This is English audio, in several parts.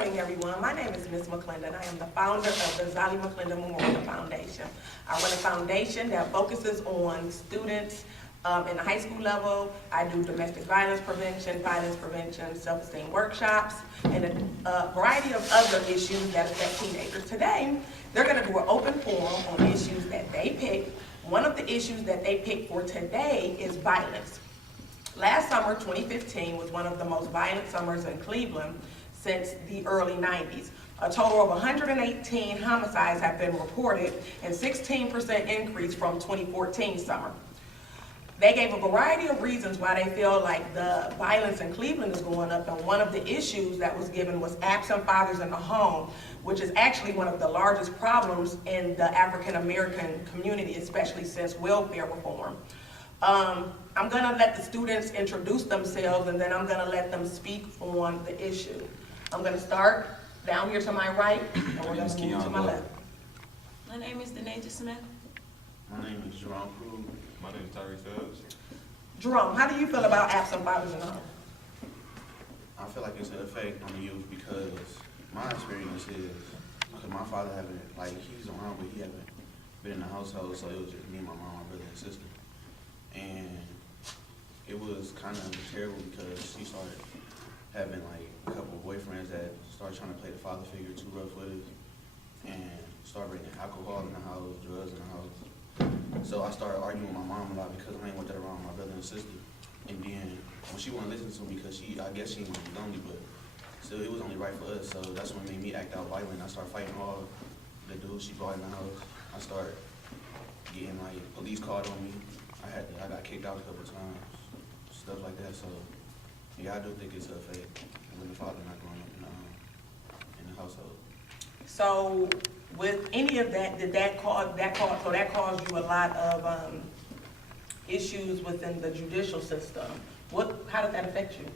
morning, everyone. My name is Ms. McClendon. I am the founder of the Zali McClendon Memorial Foundation. I run a foundation that focuses on students in the high school level. I do domestic violence prevention, self-esteem workshops, and a variety of other issues that affect teenagers. Today, they're going to do an open forum on issues that they pick. One of the issues that they picked for today is violence. Last summer, 2015, was one of the most violent summers in Cleveland since the early 90s. A total of 118 homicides have been reported, and 16% increase from 2014 summer. They gave a variety of reasons why they feel like the violence in Cleveland is going up, and one of the issues that was given was absent fathers in the home, which is actually one of the largest problems in the African American community, especially since welfare reform. I'm gonna let the students introduce themselves, and then I'm gonna let them speak on the issue. I'm gonna start down here to my right, and we're gonna move to my left. My name is Denaja Smith. My name is Jerome Krug. My name is Tyree Stubbs. Jerome, how do you feel about absent fathers in the home? I feel like it's an effect on the youth because my experience is, because my father haven't, like, he's around, but he haven't been in the household, so it was just me and my mom, my brother and sister. And it was kind of terrible because she started having, like, a couple of boyfriends that started trying to play the father figure too rough with us and started bringing alcohol in the house, drugs in the house. So I started arguing with my mom a lot because I ain't want that around my brother and sister. And then when she wouldn't listen to me because I guess she was lonely, but still it was only right for us. So that's what made me act out violent. I started fighting all the dudes she brought in the house. I started getting like police called on me. I got kicked out a couple times, stuff like that. So yeah, I do think it's a fake when the father not growing up in the household. So with any of that, so that caused you a lot of issues within the judicial system. How did that affect you?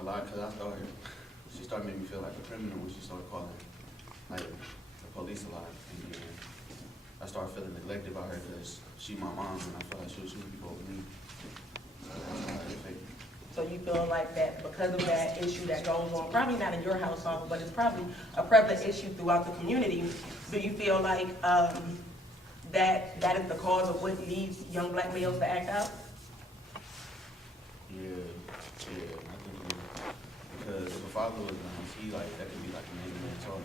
A lot, because she started making me feel like a criminal when she started calling like the police a lot. And then I started feeling neglected by her because she my mom, and I felt like she was shooting people over me. So that's how it affected me. So you feel like that because of that issue that goes on, probably not in your household, but it's probably a prevalent issue throughout the community, do you feel like that is the cause of what leads young black males to act out? Yeah, I think it is. Because if a father was nice, that could be like a man talk.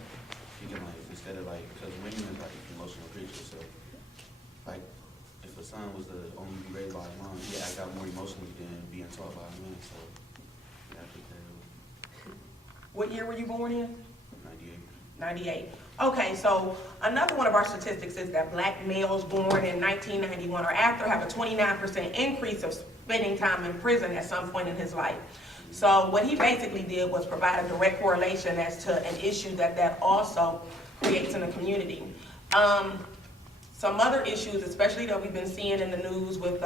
He can instead of because women is like emotional creatures, so if a son was the only be raised by his mom, he'd act out more emotionally than being taught by a man, so yeah, I think that. What year were you born in? 98. 98. Okay, so another one of our statistics is that black males born in 1991 or after have a 29% increase of spending time in prison at some point in his life. So what he basically did was provide a direct correlation as to an issue that also creates in the community. Some other issues, especially that we've been seeing in the news with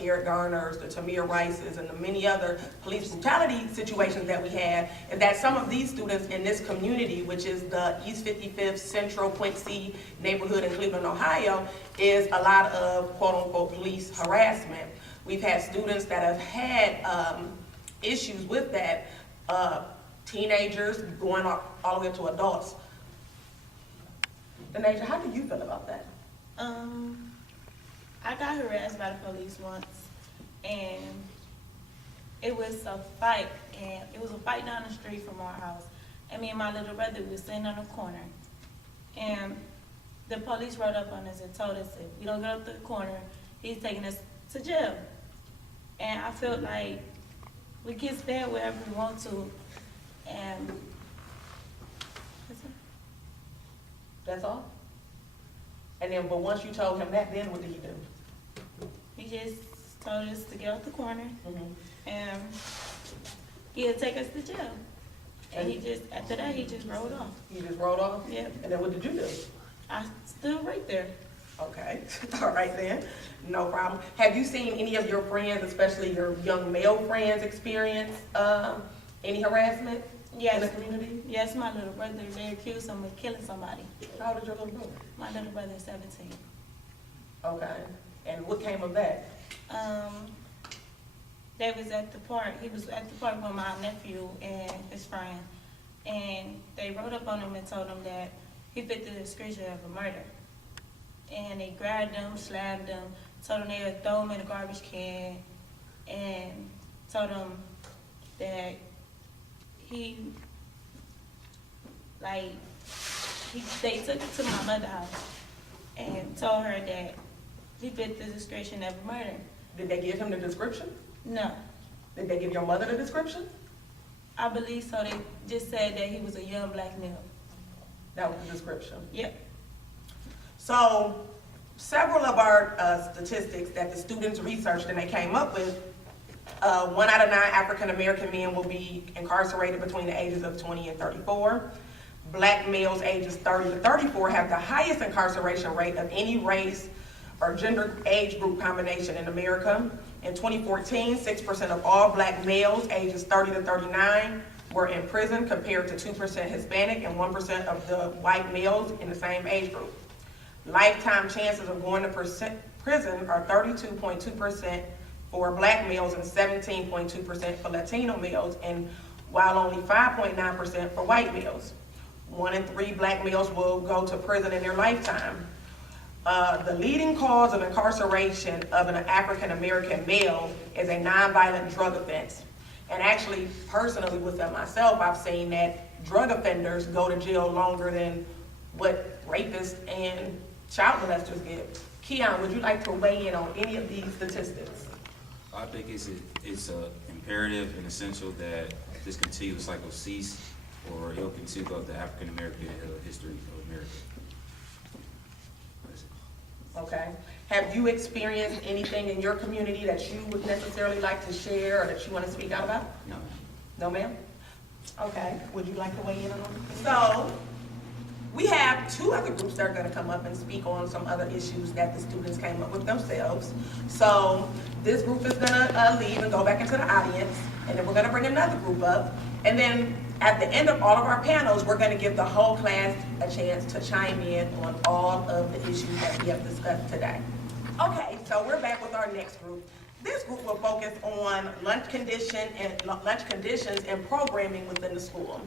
Eric Garner's, the Tamir Rice's, and the many other police brutality situations that we had, is that some of these students in this community, which is the East 55th Central Quincy neighborhood in Cleveland, Ohio, is a lot of quote-unquote police harassment. We've had students that have had issues with that, teenagers going all the way up to adults. Denaja, how do you feel about that? I got harassed by the police once, and it was a fight, down the street from our house, and me and my little brother was sitting on the corner, and the police rode up on us and told us if we don't get up to the corner, he's taking us to jail. And I felt like we can stand wherever we want to, and That's all? And then, but once you told him that, then what did he do? he just told us to get out the corner, Mm-hmm. and he'd take us to jail. And after that, he just rolled off. You just rolled off? Yep. And then what did you do? I stood right there. Okay, all right then, no problem. Have you seen any of your friends, especially your young male friends, experience any harassment in the Yes, community? yes, my little brother, they accused him of killing somebody. How old is your little brother? My little brother is 17. Okay, and what came of that? They was at the park. He was at the park with my nephew and his friend, and they wrote up on him and told him that he fit the description of a murder. And they grabbed him, slapped him, told him they would throw him in a garbage can, and told him that they took it to my mother's house and told her that he fit the description of a murder. Did they give him the description? No, Did they give your mother the description? I believe so. They just said that he was a young black male. That was the description. Yep. So, several of our statistics that the students researched and they came up with, 1 out of 9 African American men will be incarcerated between the ages of 20 and 34. Black males ages 30 to 34 have the highest incarceration rate of any race or gender age group combination in America. In 2014, 6% of all black males ages 30 to 39 were in prison compared to 2% Hispanic and 1% of the white males in the same age group. Lifetime chances of going to prison are 32.2% for black males and 17.2% for Latino males, and while only 5.9% for white males. 1 in 3 black males will go to prison in their lifetime. The leading cause of incarceration of an African American male is a nonviolent drug offense. And actually, personally with myself, I've seen that drug offenders go to jail longer than what rapists and child molesters get. Keon, would you like to weigh in on any of these statistics? I think it's imperative and essential that this continuous cycle cease, or it'll continue of the African American history of America. Okay. Have you experienced anything in your community that you would necessarily like to share or that you want to speak out about? No. No, ma'am? Okay. Would you like to weigh in on them? So, we have 2 other groups that are going to come up and speak on some other issues that the students came up with themselves. So, this group is going to leave and go back into the audience, and then we're going to bring another group up. And then at the end of all of our panels, we're going to give the whole class a chance to chime in on all of the issues that we have discussed today. Okay, so we're back with our next group. This group will focus on lunch conditions and programming within the school.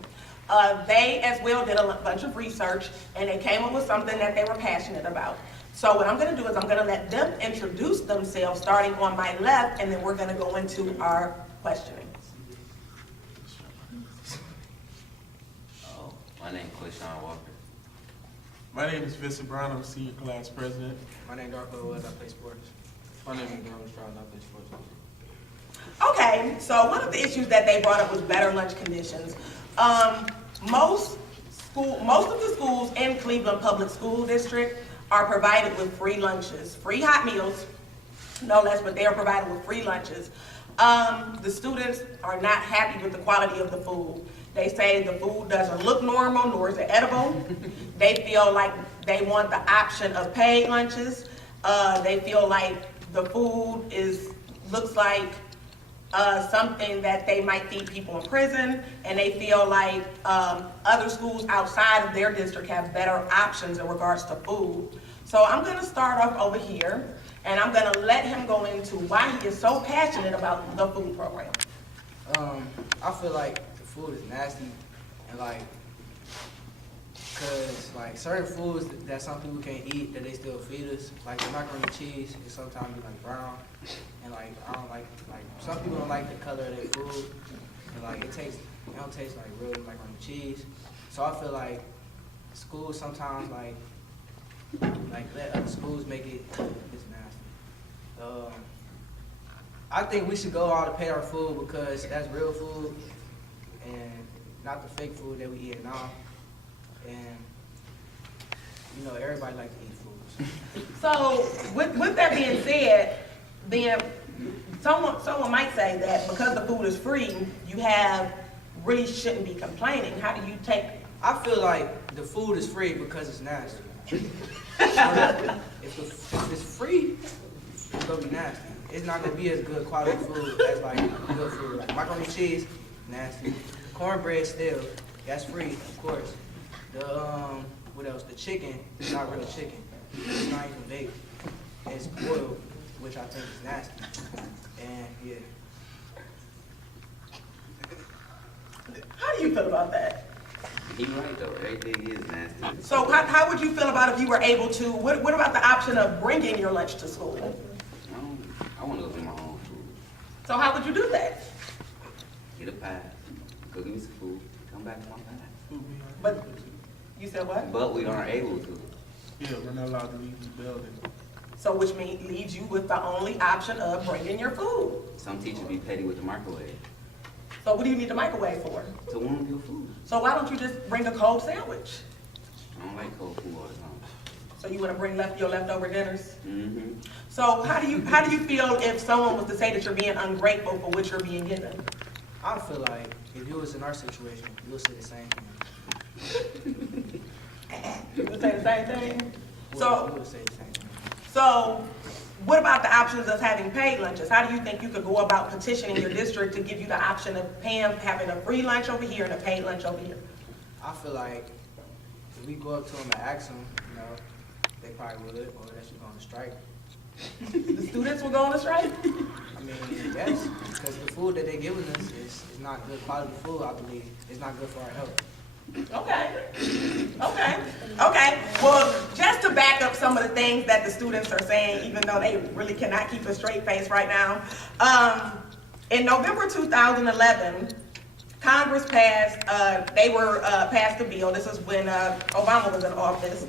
They as well did a bunch of research, and they came up with something that they were passionate about. So what I'm going to do is I'm going to let them introduce themselves, starting on my left, and then we're going to go into our questioning. My name is Clayshawn Walker. My name is Vincent Brown. I'm senior class president. My name is Darko Woods. I play sports. My name is Donald Stroud. I play sports also. Okay, so one of the issues that they brought up was better lunch conditions. Most of the schools in Cleveland Public School District are provided with free lunches, free hot meals, no less, but they are provided with free lunches. The students are not happy with the quality of the food. They say the food doesn't look normal, nor is it edible. They feel like they want the option of paid lunches. They feel like the food looks like something that they might feed people in prison, and they feel like other schools outside of their district have better options in regards to food. So I'm going to start off over here, and I'm going to let him go into why he is so passionate about the food program. I feel like the food is nasty, and cause certain foods that some people can't eat that they still feed us, like the macaroni and cheese, it sometimes be brown, and I don't like some people don't like the color of their food, and it don't taste like real macaroni and cheese. So I feel like schools sometimes let other schools make it. It's nasty. I think we should go all to pay our food because that's real food and not the fake food that we eat now. And everybody like to eat food. So with that being said, then someone might say that because the food is free, you really shouldn't be complaining. How do you take? I feel like the food is free because it's nasty. If it's free, it's gonna be nasty. It's not gonna be as good quality food as good food. Like macaroni and cheese, nasty. Cornbread still, that's free, of course. The what else? The chicken is not really chicken. It's not even baked. It's boiled, which I think is nasty. And yeah. How do you feel about that? He right though, everything is nasty. So how would you feel about if you were able to, what about the option of bringing your lunch to school? I want to go get my own food. So how would you do that? Get a pie, go get me some food, come back to my pie. But, you said what? But we aren't able to. Yeah, we're not allowed to leave the building. So which leaves you with the only option of bringing your food. Some teachers be petty with the microwave So what do you need the microwave for? to warm your food. So why don't you just bring a cold sandwich? I don't like cold food all the time. So you wanna bring your leftover dinners? Mm-hmm. So how do you feel if someone was to say that you're being ungrateful for what you're being given? I feel like if you was in our situation, you would say the same thing. You would say the same thing? You So, would say the same thing. so what about the options of having paid lunches? How do you think you could go about petitioning your district to give you the option of having a free lunch over here and a paid lunch over here? I feel like if we go up to them and ask them, you know, they probably would, or they should go on strike. The students will go on a strike? I mean, yes, because the food that they're giving us is not good quality food, I believe. It's not good for our health. Okay. Well, just to back up some of the things that the students are saying, even though they really cannot keep a straight face right now. In November 2011, Congress passed a bill, this is when Obama was in office,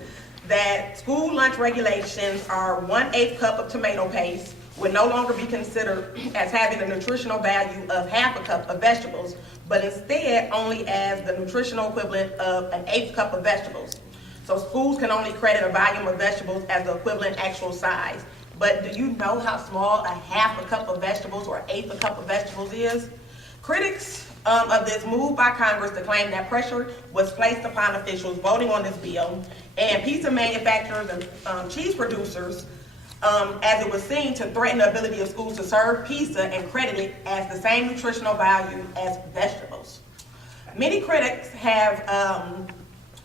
that school lunch regulations are 1/8 cup of tomato paste would no longer be considered as having a nutritional value of half a cup of vegetables, but instead only as the nutritional equivalent of an 1/8 cup of vegetables. So schools can only credit a volume of vegetables as the equivalent actual size. But do you know how small a half a cup of vegetables or 1/8 a cup of vegetables is? Critics of this move by Congress to claim that pressure was placed upon officials voting on this bill and pizza manufacturers and cheese producers, as it was seen to threaten the ability of schools to serve pizza and credit it as the same nutritional value as vegetables. Many critics have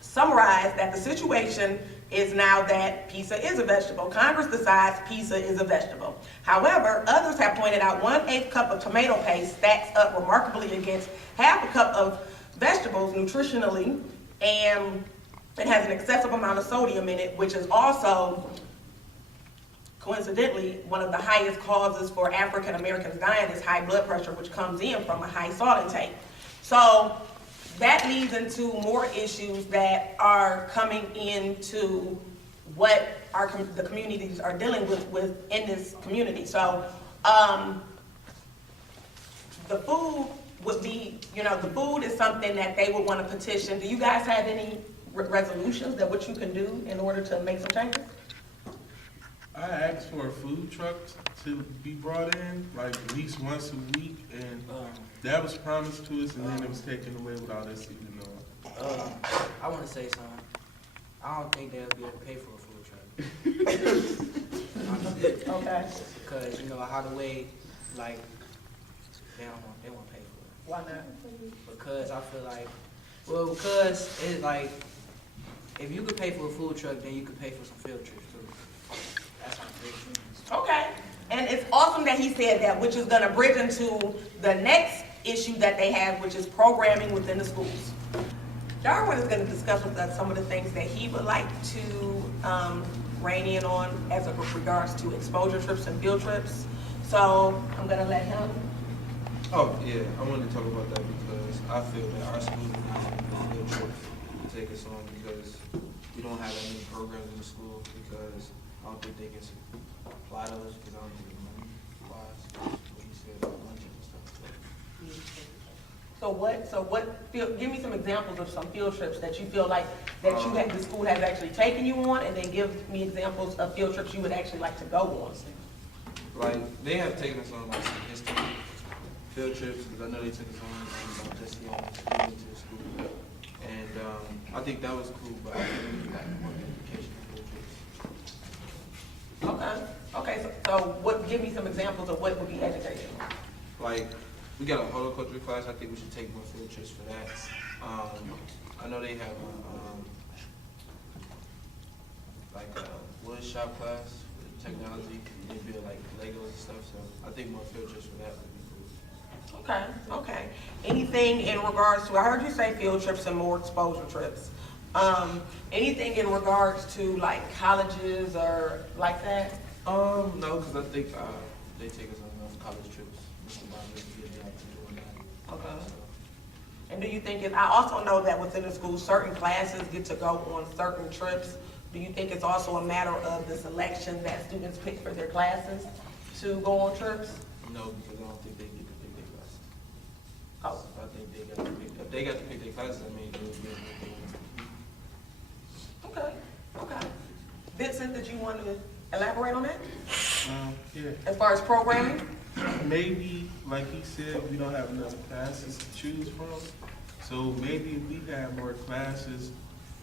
summarized that the situation is now that pizza is a vegetable. Congress decides pizza is a vegetable. However, others have pointed out 1/8 cup of tomato paste stacks up remarkably against half a cup of vegetables nutritionally, and it has an excessive amount of sodium in it, which is also coincidentally one of the highest causes for African Americans dying is high blood pressure, which comes in from a high salt intake. So that leads into more issues that are coming into what the communities are dealing with in this community. So the food would be, the food is something that they would want to petition. Do you guys have any resolutions that what you can do in order to make some changes? I asked for a food truck to be brought in, like at least once a week, and that was promised to us, and then it was taken away without us even knowing. I want to say something. I don't think they'll be able to pay for a food truck. Honestly. Okay. Because, how the way, like, they won't pay for it. Why not? Because I feel like, because it's like, if you could pay for a food truck, then you could pay for some field trips too. That's my favorite. Okay. And it's awesome that he said that, which is gonna bridge into the next issue that they have, which is programming within the schools. Darwin is gonna discuss with us some of the things that he would like to rein in on as it regards to exposure trips and field trips. So I'm gonna let him. Oh, yeah, I wanted to talk about that because I feel that our school needs a field trip to take us on because we don't have any programs in the school because I don't think they can apply those because I don't think the money applies. What you said about lunches and stuff. Give me some examples of some field trips that you feel like that the school has actually taken you on, and then give me examples of field trips you would actually like to go on. Like, they have taken us on like some history field trips because I know they took us on about Jesse Owens into the school. And I think that was cool, but I think we need like more education field trips. Okay, so give me some examples of what would be educational. Like, we got a horticulture class. I think we should take more field trips for that. I know they have a wood shop class with technology. They build like Legos and stuff. So I think more field trips for that would be cool. Okay, okay. Anything in regards to, I heard you say field trips and more exposure trips. Anything in regards to like colleges or like that? No, because I think they take us on enough college trips. Mr. Bond doesn't get back to doing that. Okay. So, And do you think I also know that within the school, certain classes get to go on certain trips. Do you think it's also a matter of the selection that students pick for their classes to go on trips? no, because I don't think they get to pick their classes. Oh, I think they got to pick, if they got to pick their classes, I mean, they would be able to do it. okay, okay. Vincent, did you want to elaborate on that? Yeah, As far as programming? maybe, like he said, we don't have enough classes to choose from. So maybe if we had more classes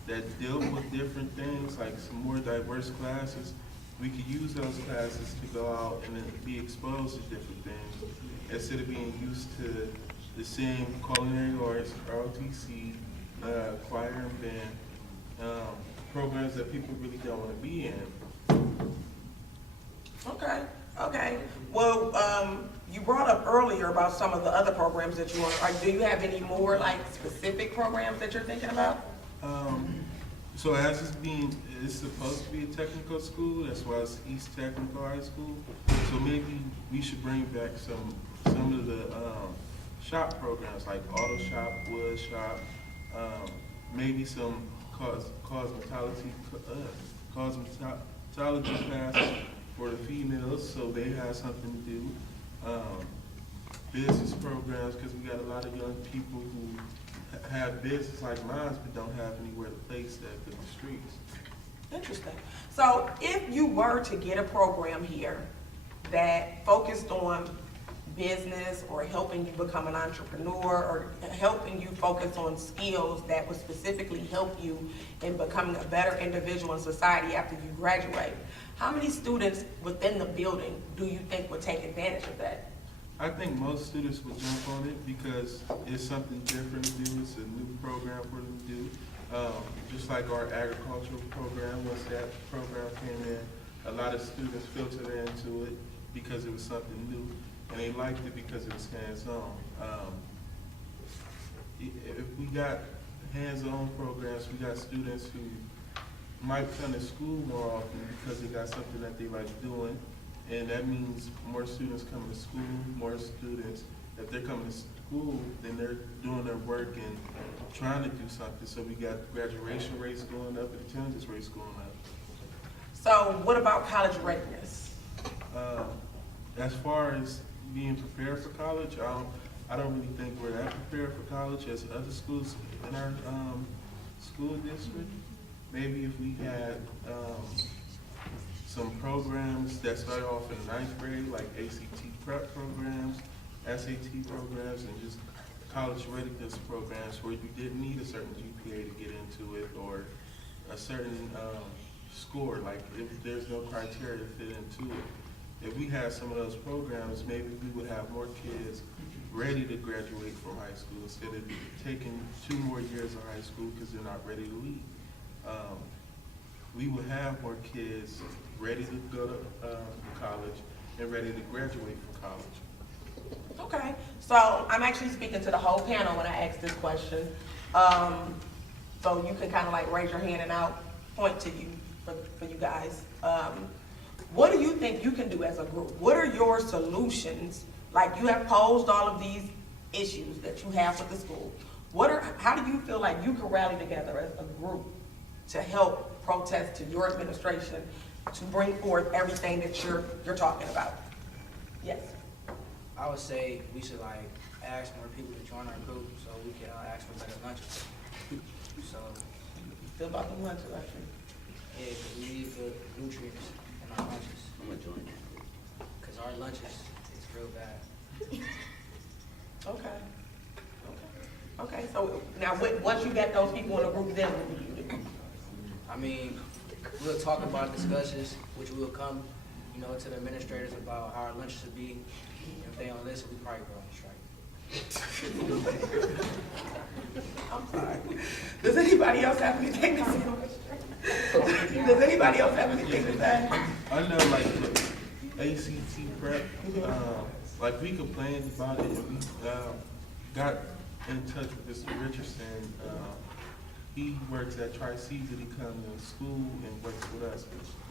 that deal with different things, like some more diverse classes, we could use those classes to go out and then be exposed to different things instead of being used to the same culinary arts, ROTC, choir and band, programs that people really don't want to be in. Okay, okay. Well, you brought up earlier about some of the other programs that you want. Do you have any more like specific programs that you're thinking about? So as it's supposed to be a technical school, that's why it's East Technical High School. So maybe we should bring back some of the shop programs like auto shop, wood shop, maybe some cosmetology classes for the females, so they have something to do. Business programs, because we got a lot of young people who have business like mine, but don't have anywhere to place that in the streets. Interesting. So if you were to get a program here that focused on business or helping you become an entrepreneur or helping you focus on skills that would specifically help you in becoming a better individual in society after you graduate, how many students within the building do you think would take advantage of that? I think most students would jump on it because it's something different to do. It's a new program for them to do. Just like our agricultural program, once that program came in, a lot of students filtered into it because it was something new, and they liked it because it was hands-on. If we got hands-on programs, we got students who might come to school more often because they got something that they like doing. And that means more students coming to school, more students, if they're coming to school, then they're doing their work and trying to do something. So we got graduation rates going up and attendance rates going up. So what about college readiness? As far as being prepared for college, I don't really think we're that prepared for college as other schools in our school district. Maybe if we had some programs that start off in the 9th grade, like ACT prep programs, SAT programs, and just college readiness programs where you didn't need a certain GPA to get into it or a certain score, like if there's no criteria to fit into it. If we had some of those programs, maybe we would have more kids ready to graduate from high school instead of taking 2 more years of high school because they're not ready to leave. We would have more kids ready to go to college and ready to graduate from college. Okay, so I'm actually speaking to the whole panel when I ask this question. So you can kind of like raise your hand and I'll point to you for you guys. What do you think you can do as a group? What are your solutions? Like you have posed all of these issues that you have with the school. How do you feel like you can rally together as a group to help protest to your administration to bring forth everything that you're talking about? Yes. I would say we should like ask more people to join our group so we can ask for better lunches. So, Feel about the lunches, actually. yeah, 'cause we need good nutrients in our lunches. I'm gonna join that. Because our lunches is real bad. Okay. Okay, so now once you get those people in the group, then what do you do? I mean, we'll talk about discussions, which will come, to the administrators about how our lunches should be. If they don't listen, we probably go on strike. I'm sorry. Does anybody else have anything to say? Does anybody else have anything to say? I know like the ACT prep, like we complained about it, and we got in touch with Mr. Richardson. He works at Tri-Season. He comes to school and works with us.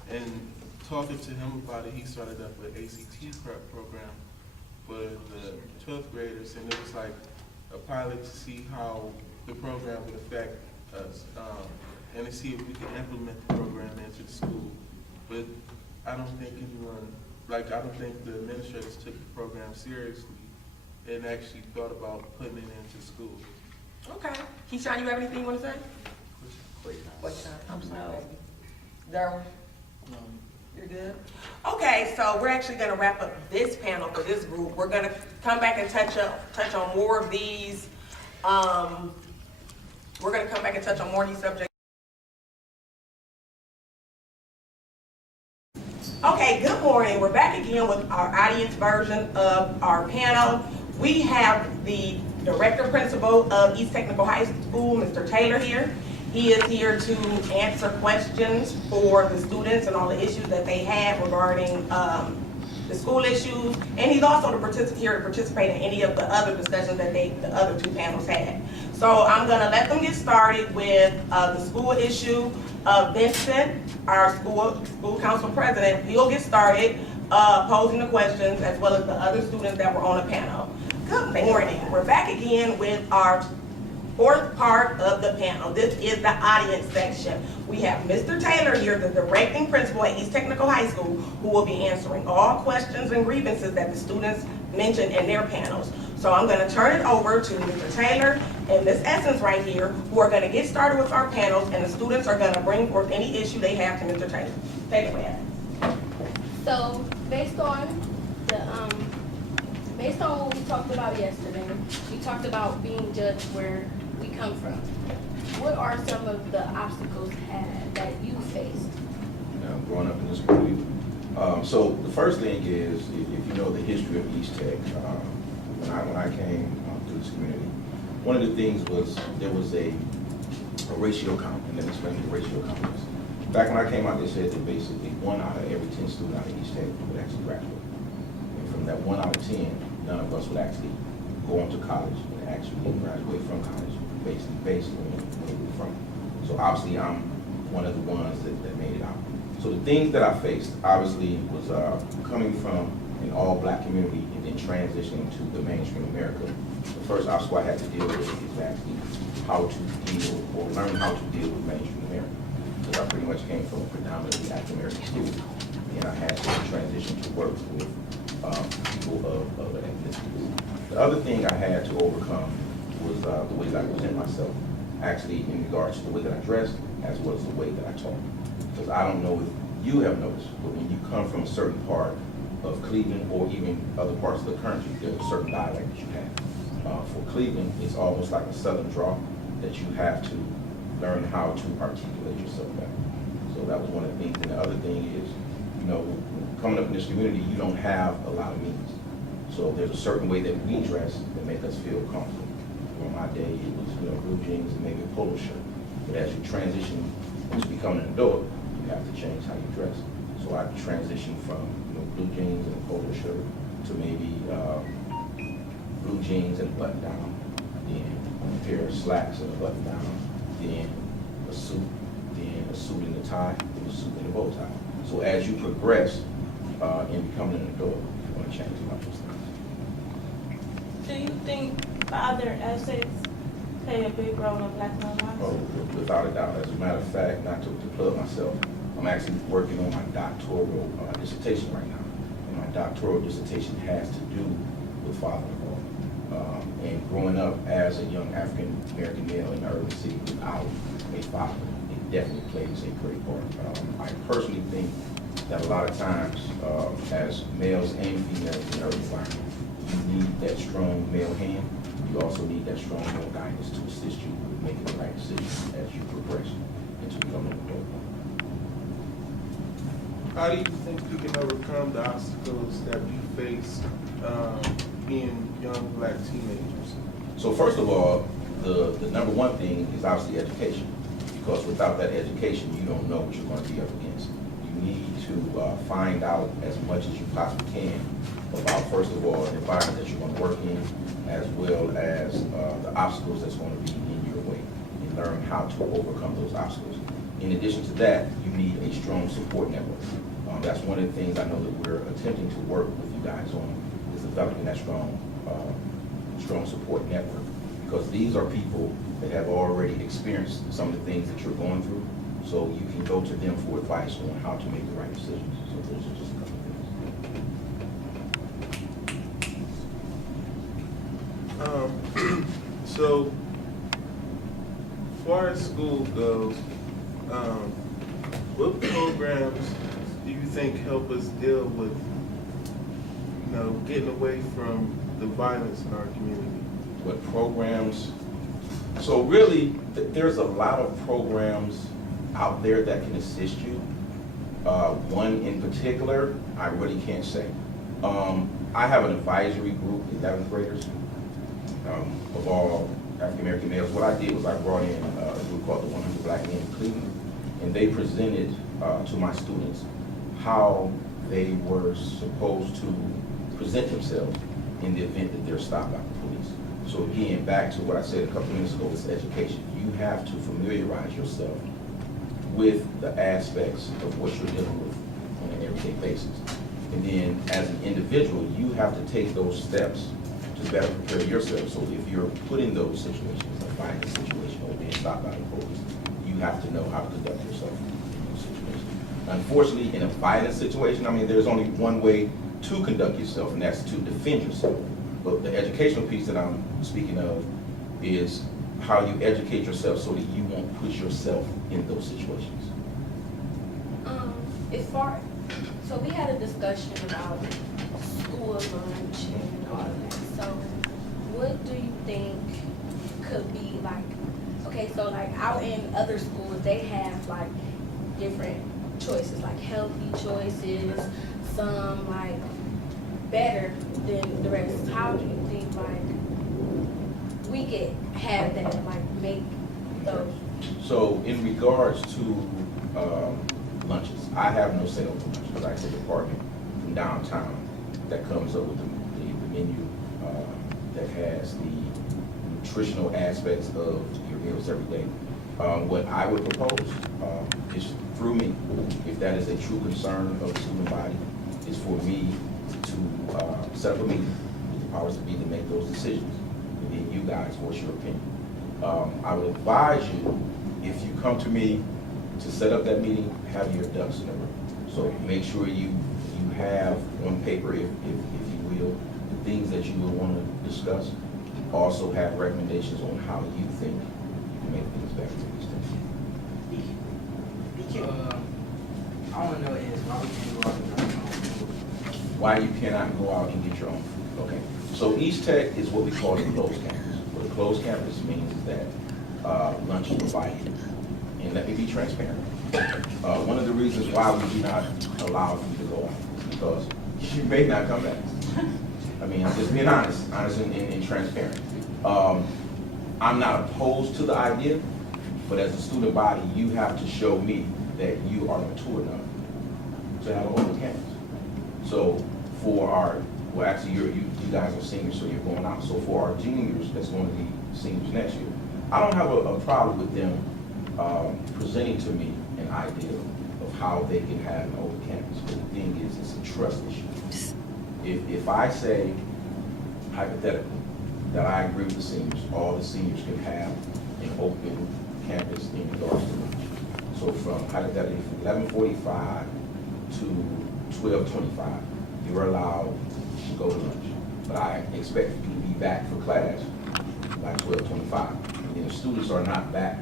And talking to him about it, he started up an ACT prep program for the 12th graders, and it was like a pilot to see how the program would affect us, and to see if we can implement the program into the school. But I don't think I don't think the administrators took the program seriously and actually thought about putting it into school. Okay. Keyshawn, you have anything you want to say? What's that? I'm sorry. Darwin? No. You're good? Okay, so we're actually gonna wrap up this panel for this group. We're gonna come back and touch on more of these. We're gonna come back and touch on more of these subjects. Okay, good morning. We're back again with our audience version of our panel. We have the Director Principal of East Technical High School, Mr. Taylor, here. He is here to answer questions for the students and all the issues that they have regarding the school issues. And he's also here to participate in any of the other discussions that the other two panels had. So I'm gonna let them get started with the school issue. Vincent, our school council president, he'll get started posing the questions, as well as the other students that were on the panel. Good morning. We're back again with our fourth part of the panel. This is the audience section. We have Mr. Taylor here, the directing principal at East Technical High School, who will be answering all questions and grievances that the students mentioned in their panels. So I'm going to turn it over to Mr. Taylor and Ms. Essence right here, who are going to get started with our panels, and the students are going to bring forth any issue they have to Mr. Taylor. Take it away. So based on what we talked about yesterday, we talked about being judged where we come from. What are some of the obstacles that you faced? Growing up in this community. So the first thing is, if you know the history of East Tech, when I came to this community, one of the things was there was a ratio count, and let me explain what the ratio count is. Back when I came out, they said that basically 1 out of every 10 students out of East Tech would actually graduate. And from that 1 out of 10, none of us would actually go on to college and actually graduate from college based on where we're from. So obviously I'm one of the ones that made it out. So the things that I faced obviously was coming from an all-black community and then transitioning to the mainstream America. The first obstacle I had to deal with is actually how to deal or learn how to deal with mainstream America. Because I pretty much came from a predominantly African American school, and I had to transition to work with people of an ethnicity. The other thing I had to overcome was the way that I present myself, actually in regards to the way that I dress, as well as the way that I talk. Because I don't know if you have noticed, but when you come from a certain part of Cleveland or even other parts of the country, there's a certain dialect that you have. For Cleveland, it's almost like a southern draw that you have to learn how to articulate yourself better. So that was one of the things. And the other thing is, coming up in this community, you don't have a lot of means. So there's a certain way that we dress that make us feel comfortable. In my day, it was blue jeans and maybe a polo shirt. But as you transition into becoming an adult, you have to change how you dress. So I transitioned from blue jeans and a polo shirt to maybe blue jeans and a button down, then a pair of slacks and a button down, then a suit, then a suit and a tie, then a suit and a bow tie. So as you progress in becoming an adult, you're going to change a lot of those things. Do you think father assets play a big role in Black lives? Oh, without a doubt. As a matter of fact, not to plug myself, I'm actually working on my doctoral dissertation right now. And my doctoral dissertation has to do with father-in-law. And growing up as a young African-American male in the urban city without a father, it definitely plays a great part. I personally think that a lot of times, as males and females in urban environment, you need that strong male hand. You also need that strong male guidance to assist you with making the right decisions as you progress into becoming an adult. How do you think you can overcome the obstacles that we face being young Black teenagers? So first of all, the number one thing is obviously education. Because without that education, you don't know what you're going to be up against. You need to find out as much as you possibly can about, first of all, the environment that you're going to work in, as well as the obstacles that's going to be in your way, and learn how to overcome those obstacles. In addition to that, you need a strong support network. That's one of the things I know that we're attempting to work with you guys on, is developing that strong support network. Because these are people that have already experienced some of the things that you're going through, so you can go to them for advice on how to make the right decisions. So those are just a couple of things. So, as far as school goes, what programs do you think help us deal with, getting away from the violence in our community? What programs? So really, there's a lot of programs out there that can assist you. One in particular, I really can't say. I have an advisory group, 11th graders, of all African American males. What I did was I brought in a group called the 100 Black Men in Cleveland, and they presented to my students how they were supposed to present themselves in the event that they're stopped by the police. So again, back to what I said a couple minutes ago, is education. You have to familiarize yourself with the aspects of what you're dealing with on an everyday basis. And then as an individual, you have to take those steps to better prepare yourself. So if you're put in those situations, like finding a situation or being stopped by the police, you have to know how to conduct yourself in those situations. Unfortunately, in a violent situation, there's only one way to conduct yourself, and that's to defend yourself. But the educational piece that I'm speaking of is how you educate yourself so that you won't put yourself in those situations. So we had a discussion about school lunch and all of that. So what do you think could be like, okay, so like out in other schools, they have like different choices, like healthy choices, some like better than the rest. How do you think like we could have that, like make those? So in regards to lunches, I have no say over lunch because I take a department from downtown that comes up with the menu that has the nutritional aspects of your meals every day. What I would propose is through me, if that is a true concern of the student body, is for me to set up a meeting with the powers that be to make those decisions. And then you guys, what's your opinion? I would advise you, if you come to me to set up that meeting, have your ducks in a row. So make sure you have on paper, if you will, the things that you will want to discuss. Also have recommendations on how you think you can make things better for these things. I want to know is why we can't go out and get our own food. Why you cannot go out and get your own food. Okay. So East Tech is what we call a closed campus. What a closed campus means is that lunch is provided. And let me be transparent. One of the reasons why we do not allow you to go out is because you may not come back. I'm just being honest and transparent. I'm not opposed to the idea, but as a student body, you have to show me that you are mature enough to have an open campus. So for you guys are seniors, so you're going out. So for our juniors that's going to be seniors next year, I don't have a problem with them presenting to me an idea of how they can have an open campus. But the thing is, it's a trust issue. If I say, hypothetically, that I agree with the seniors, all the seniors can have an open campus in regards to lunch. So from hypothetically from 11:45 to 12:25, you're allowed to go to lunch. But I expect you to be back for class by 12:25. And if students are not back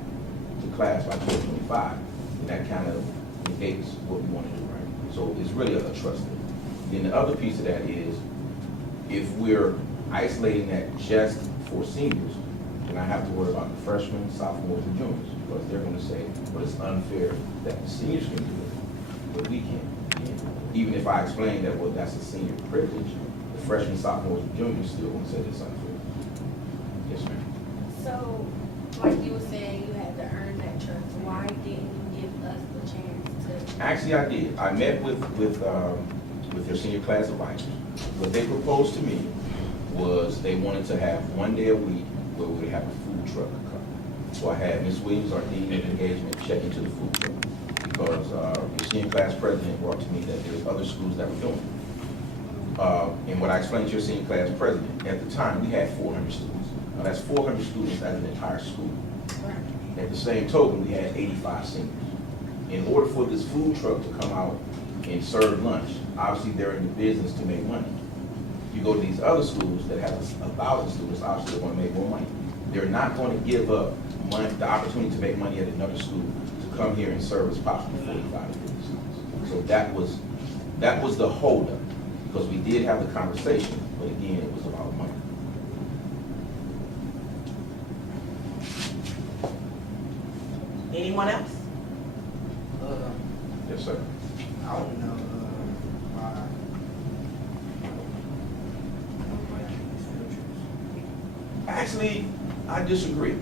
to class by 12:25, then that kind of negates what we want to do, right? So it's really a trust thing. Then the other piece of that is, if we're isolating that just for seniors, then I have to worry about the freshmen, sophomores, and juniors, because they're going to say, well, it's unfair that the seniors can do it, but we can't. And even if I explain that, well, that's a senior privilege, the freshmen, sophomores, and juniors still going to say it's unfair. Yes, ma'am. So, like you were saying, you had to earn that trust. Why didn't you give us the chance to to? Actually, I did. I met with their senior class advisors. What they proposed to me was they wanted to have one day a week where we would have a food truck come. So I had Ms. Williams, our dean of engagement, check into the food truck because your senior class president brought to me that there's other schools that were doing it. And what I explained to your senior class president, at the time, we had 400 students. Now, that's 400 students at an entire school. At the same token, we had 85 seniors. In order for this food truck to come out and serve lunch, obviously they're in the business to make money. You go to these other schools that have 1,000 students, obviously they're going to make more money. They're not going to give up the opportunity to make money at another school to come here and serve as possibly 45 to 50 students. So that was the holdup, because we did have the conversation, but again, it was about money. Anyone else? Yes, sir. I don't know, why. Actually, I disagree.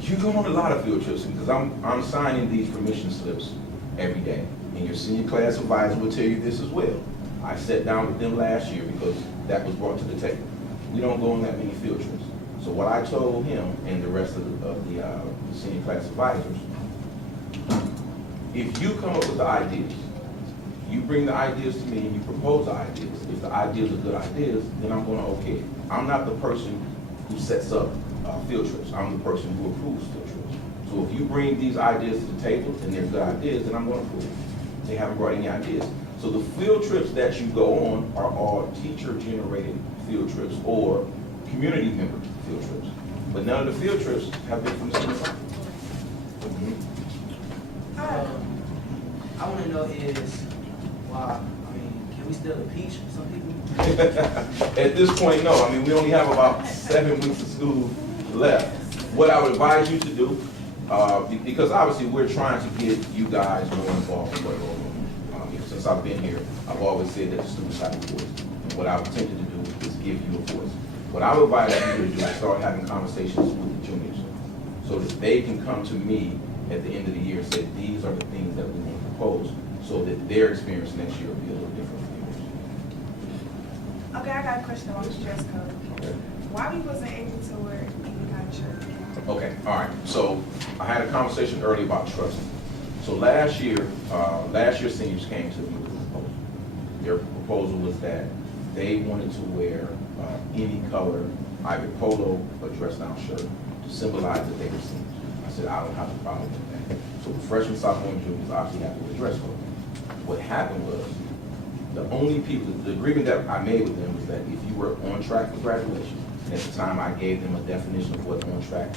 You go on a lot of field trips because I'm signing these permission slips every day. And your senior class advisor will tell you this as well. I sat down with them last year because that was brought to the table. We don't go on that many field trips. So what I told him and the rest of the senior class advisors, if you come up with the ideas, you bring the ideas to me and you propose the ideas. If the ideas are good ideas, then I'm going to okay it. I'm not the person who sets up field trips. I'm the person who approves field trips. So if you bring these ideas to the table and they're good ideas, then I'm going to approve it. They haven't brought any ideas. So the field trips that you go on are all teacher-generated field trips or community member field trips. But none of the field trips have been from the senior side. I wanna know is why, can we still impeach some people? At this point, no. I mean, we only have about 7 weeks of school left. What I would advise you to do, because obviously we're trying to get you guys more involved in what goes on. Since I've been here, I've always said that the students have a voice. And what I've attempted to do is give you a voice. What I would advise you to do is start having conversations with the juniors so that they can come to me at the end of the year and say, these are the things that we want to propose, so that their experience next year will be a little different from yours. Okay, I got a question on the dress code. Okay. Why we wasn't able to wear any kind of shirt? Okay, all right. So I had a conversation earlier about trust. So last year seniors came to me with a proposal. Their proposal was that they wanted to wear any color, either polo or dress down shirt, to symbolize that they were seniors. I said, I don't have a problem with that. So freshmen, sophomore, and juniors obviously have to wear dress code. What happened was, the only people, the agreement that I made with them was that if you were on track for graduation, and at the time I gave them a definition of what on track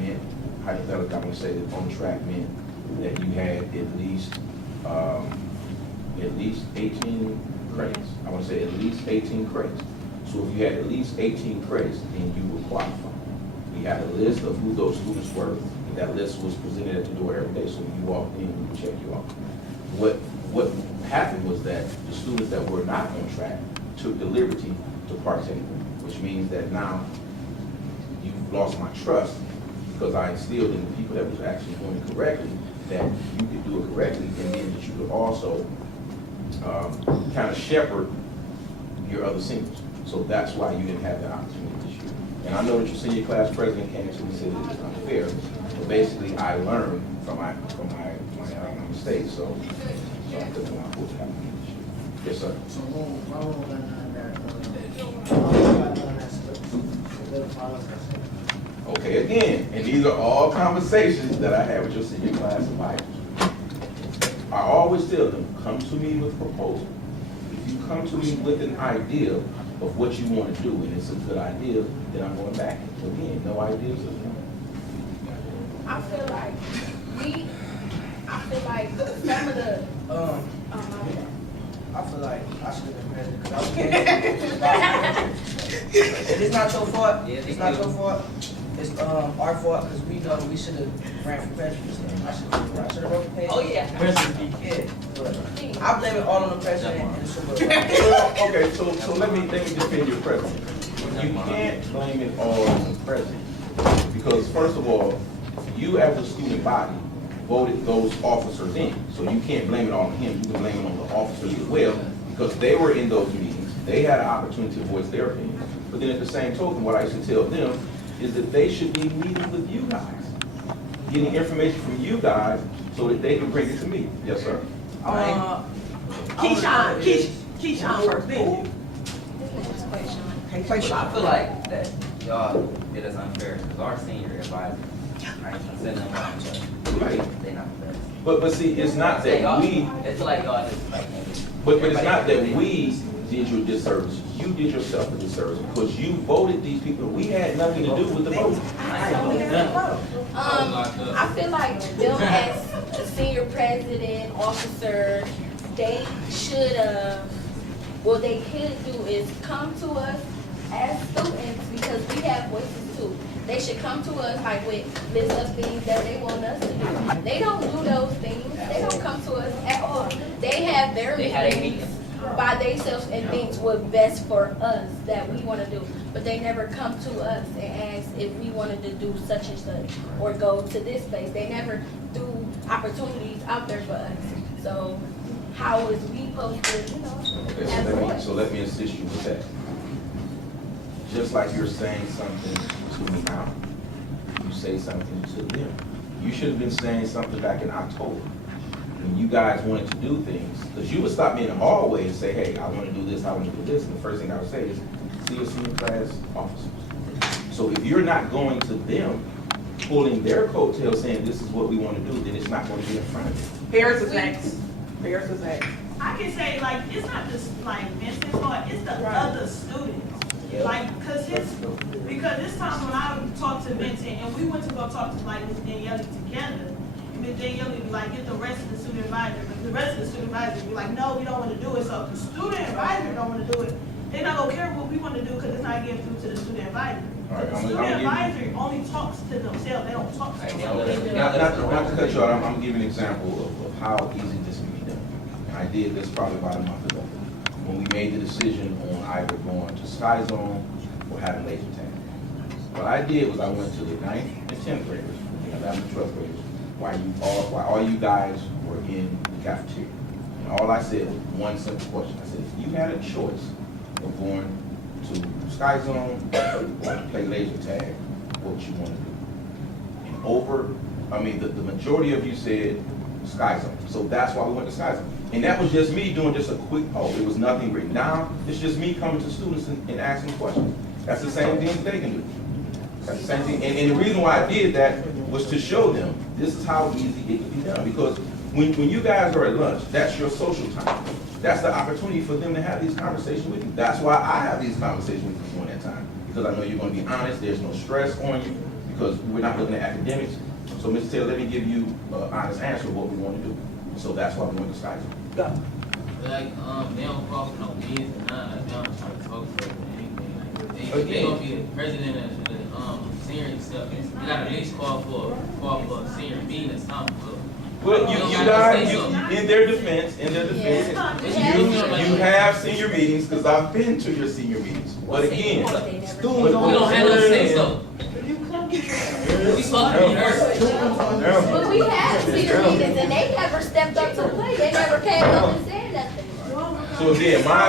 meant. Hypothetically, I'm going to say that on track meant that you had at least 18 credits. I want to say at least 18 credits. So if you had at least 18 credits, then you would qualify. We had a list of who those students were, and that list was presented at the door every day. So when you walked in, we would check you off. What happened was that the students that were not on track took the liberty to partake, which means that now you've lost my trust because I instilled in the people that was actually doing it correctly that you could do it correctly, and then that you could also kind of shepherd your other seniors. So that's why you didn't have that opportunity this year. And I know that your senior class president came to me and said it was unfair, but basically I learned from my mistakes, so I took my foot to happen this year. Yes, sir. So, my role got none there. Okay, again, and these are all conversations that I have with your senior class advisors. I always tell them, come to me with a proposal. If you come to me with an idea of what you want to do, and it's a good idea, then I'm going back. Again, no ideas is no. I feel like some of the, I feel like I should have been president because I was It's not your fault. Yeah, It's not your fault. It's our fault because we know we should have ran for president. I should have wrote the page. Oh, yeah. Yeah, but I blame it all on the president and the supervisor. Well, okay, so let me defend your president. You can't blame it all on the president. Because first of all, you as a student body voted those officers in. So you can't blame it on him, you can blame it on the officers as well, because they were in those meetings, they had an opportunity to voice their opinion. But then at the same token, what I used to tell them is that they should be meeting with you guys, getting information from you guys so that they can bring it to me. Yes, sir. Keyshawn first, then you. I feel like that y'all did us unfair because our senior advisor, right, send them on Right. they not the best. But see, it's not that we, It's like y'all just like. but it's not that we did you a disservice. You did yourself a disservice because you voted these people. We had nothing to do with the vote. I feel like them as a senior president, officer, they should, what they could do is come to us as students, because we have voices too. They should come to us like with lists of things that they want us to do. They don't do those things. They don't come to us at all. They have their meetings by themselves and things what's best for us that we want to do. But they never come to us and ask if we wanted to do such and such or go to this place. They never do opportunities out there for us. So how is we supposed to, Okay, have a voice? so let me assist you with that. Just like you're saying something to me now, you say something to them. You should have been saying something back in October when you guys wanted to do things. Because you would stop me in the hallway and say, hey, I want to do this, I want to do this. And the first thing I would say is, see your senior class officers. So if you're not going to them, pulling their coattails saying this is what we want to do, then it's not going to be in front of you. Ferris is next. Ferris is next. I can say, like, it's not just like Vincent's fault, it's the other students. Like, because this time when I talked to Vincent and we went to go talk to like Ms. Danielle together, and Ms. Danielle would be like, get the rest of the student advisor, but the rest of the student advisor would be like, no, we don't want to do it. So if the student advisor don't want to do it, they're not gonna care what we want to do because it's not getting through to the student advisor. All right, The I'm student gonna give you- advisor only talks to themselves, they don't talk to them. Not to cut you out, I'm gonna give you an example of how easy this can be done. And I did this probably about a month ago, when we made the decision on either going to Sky Zone or having laser tag. What I did was I went to the 9th and 10th graders, the 11th and 12th graders, while all you guys were in the cafeteria. And all I said was one simple question. I said, if you had a choice of going to Sky Zone or to play laser tag, what you want to do? And the majority of you said Sky Zone. So that's why we went to Sky Zone. And that was just me doing just a quick poll. It was nothing written down. It's just me coming to students and asking questions. That's the same thing that they can do. That's the same thing. And the reason why I did that was to show them this is how easy it can be done. Because when you guys are at lunch, that's your social time. That's the opportunity for them to have these conversations with you. That's why I have these conversations with you during that time. Because I know you're going to be honest. There's no stress on you because we're not looking at academics. So, Mr. Taylor, let me give you an honest answer of what we want to do. So that's why we went to Sky Zone. Go. Like, they don't call for no bids and none, like, they don't try to talk for anything, like, they gonna be the president of the, senior stuff, you gotta at least call for a senior meeting or something, so. Well, you guys, in their defense, you have senior meetings, because I've been to your senior meetings. But again, We don't have no say so. We supposed to be heard. But we had senior meetings and they never stepped up to the plate. They never came up and said nothing. so again, my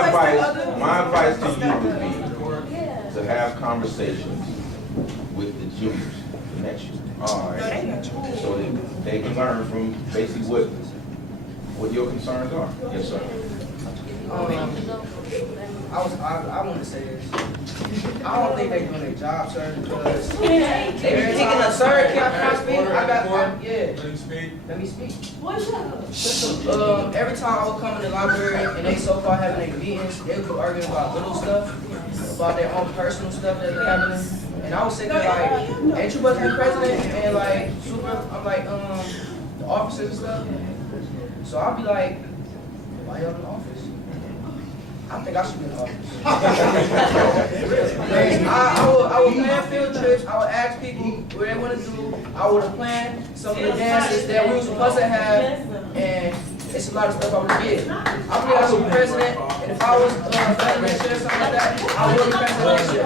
advice to you would be to have conversations with the juniors the next year. All right. So that they can learn from basically what your concerns are. Yes, sir. I want to say this. I don't think they're doing their job, sir, because they be picking up, sir, can I speak? Let me speak. Every time I would come in the library and they so-called having their meetings, they would be arguing about little stuff, about their own personal stuff that's happening. And I was thinking like, ain't you supposed to be president and like, I'm like, the officers and stuff. So I'll be like, why y'all in the office? I think I should be in the office. I would plan field trips. I would ask people what they want to do. I would have planned some of the dances that we were supposed to have, and it's a lot of stuff I would get. I believe I should be president, and If I was president or something like that, I would have passed election.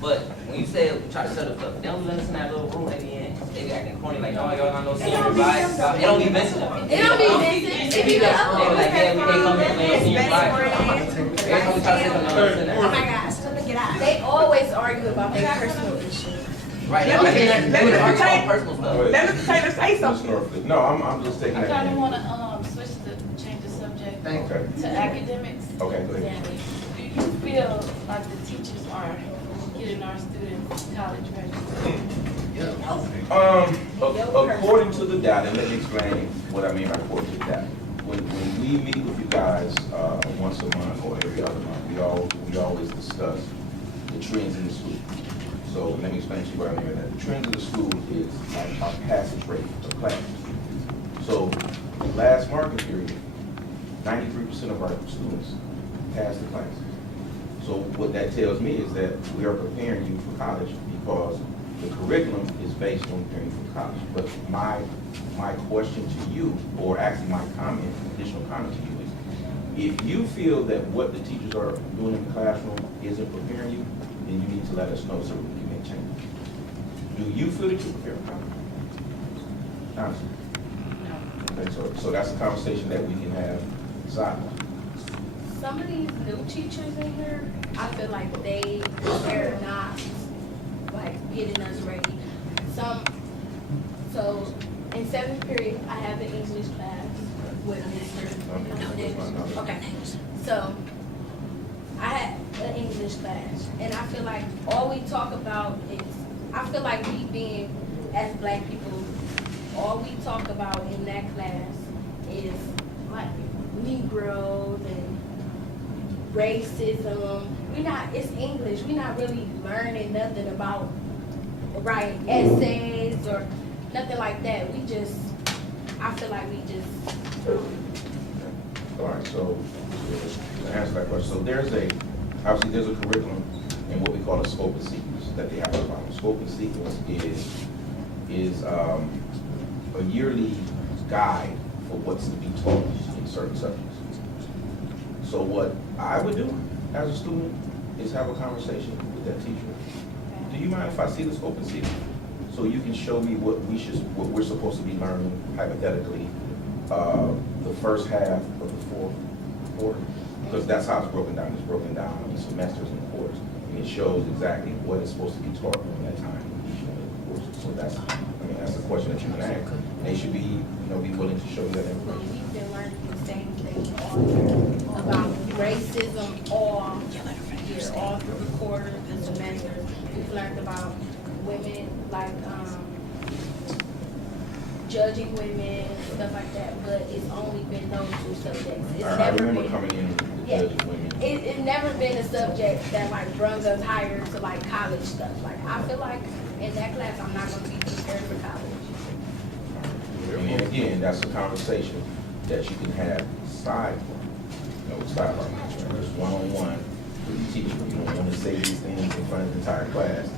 But when you say try to set up stuff, they don't listen to that little room they be in. They be acting corny like, oh, y'all not no senior advice. They don't be missing them. It don't be missing. They be like, yeah, we can't come here for no senior advice. Every time we try to sit them, they don't listen to Oh that. my gosh, let me get out. They always argue about their personal issues. Right, Let me- they let me would argue take- about personal stuff. Let Mr. Taylor say Ms. something. Norford. No, I'm just taking I that. kinda in. wanna, switch to change the subject Okay, to academics. okay, go ahead. Do you feel like the teachers are getting our students college ready? According to the data, let me explain what I mean by according to the data. When we meet with you guys, once a month or every other month, we always discuss the trends in the school. So let me explain to you what I mean by that. The trends in the school is like our passage rate of classes. So last marking period, 93% of our students passed the classes. So what that tells me is that we are preparing you for college because the curriculum is based on preparing you for college. But my question to you, or actually my comment, additional comment to you is, if you feel that what the teachers are doing in the classroom isn't preparing you, then you need to let us know so we can make changes. Do you feel that you're prepared for college? Honestly. Okay, so that's a conversation that we can have sideline. Some of these new teachers in here, I feel like they're not like getting us ready. So in 7th period, I have the English class with Mr. Okay, so I had an English class, and I feel like all we talk about is, I feel like we being, as Black people, all we talk about in that class is like Negroes and racism. It's English. We're not really learning nothing about writing essays or nothing like that. I feel like we just. All right, so to answer that question, so obviously there's a curriculum and what we call a scope and sequence that they have to follow. Scope and sequence is a yearly guide for what's to be taught in certain subjects. So what I would do as a student is have a conversation with that teacher. Do you mind if I see the scope and sequence? So you can show me what we're supposed to be learning hypothetically, the first half of the fourth quarter, because that's how it's broken down. It's broken down in semesters and quarters, and it shows exactly what is supposed to be taught during that time in each one of the courses. So that's the question that you can ask. They should be willing to show you that information. We've been learning the same thing all year about racism all year, all through the quarters and semesters. We've learned about women, like judging women, stuff like that, but it's only been those two subjects. It's I never remember been, coming in with yeah, judging women. it's never been a subject that like brings us higher to like college stuff. Like I feel like in that class I'm not going to be prepared for college. And then again, that's a conversation that you can have sidebar, just one-on-one with the teacher. You don't want to say these things in front of the entire class.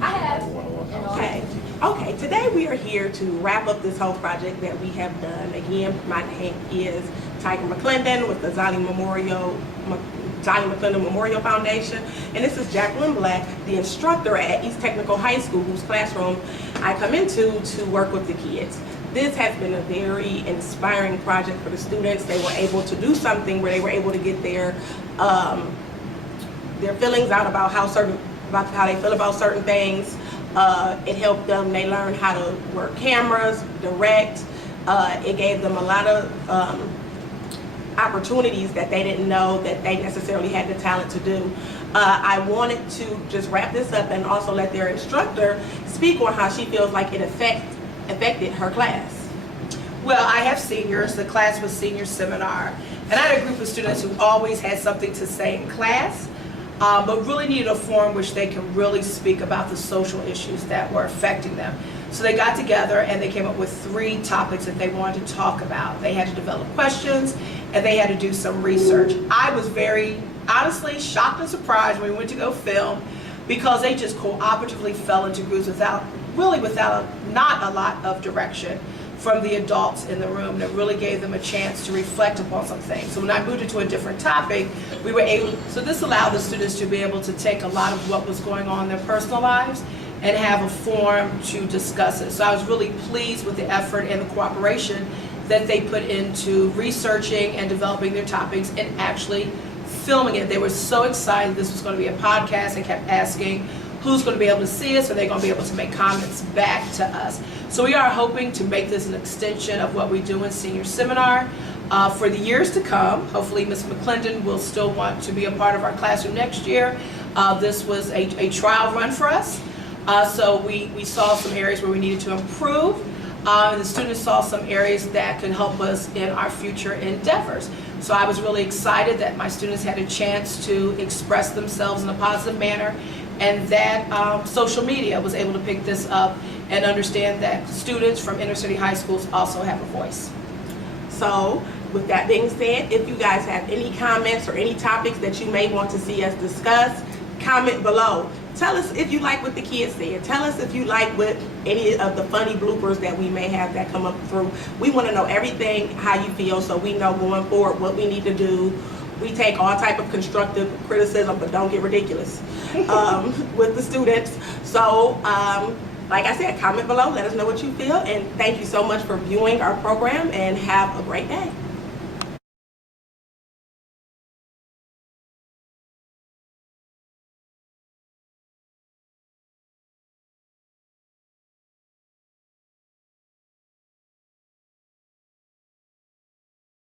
I have. One-on-one Okay, conversation. today we are here to wrap up this whole project that we have done. Again, my name is Tiger McClendon with the Zali McClendon Memorial Foundation, and this is Jacqueline Black, the instructor at East Technical High School, whose classroom I come into to work with the kids. This has been a very inspiring project for the students. They were able to do something where they were able to get their feelings out about how they feel about certain things. It helped them. They learned how to work cameras, direct. It gave them a lot of opportunities that they didn't know that they necessarily had the talent to do. I wanted to just wrap this up and also let their instructor speak on how she feels like it affected her class. Well, I have seniors. The class was senior seminar. And I had a group of students who always had something to say in class, but really needed a forum which they can really speak about the social issues that were affecting them. So they got together and they came up with 3 topics that they wanted to talk about. They had to develop questions and they had to do some research. I was very, honestly, shocked and surprised when we went to go film because they just cooperatively fell into groups without really without not a lot of direction from the adults in the room that really gave them a chance to reflect upon some things. So when I moved into a different topic, we were able, so this allowed the students to be able to take a lot of what was going on in their personal lives and have a forum to discuss it. So I was really pleased with the effort and the cooperation that they put into researching and developing their topics and actually filming it. They were so excited this was going to be a podcast and kept asking, who's going to be able to see us? Are they going to be able to make comments back to us? So we are hoping to make this an extension of what we do in senior seminar for the years to come. Hopefully Ms. McClendon will still want to be a part of our classroom next year. This was a trial run for us. So we saw some areas where we needed to improve. And the students saw some areas that could help us in our future endeavors. So I was really excited that my students had a chance to express themselves in a positive manner, and that social media was able to pick this up and understand that students from inner city high schools also have a voice. So, with that being said, if you guys have any comments or any topics that you may want to see us discuss, comment below. Tell us if you like what the kids said. Tell us if you like what any of the funny bloopers that we may have that come up through. We want to know everything, how you feel, so we know going forward what we need to do. We take all type of constructive criticism, but don't get ridiculous with the students. So, like I said, comment below, let us know what you feel, and thank you so much for viewing our program, and have a great day.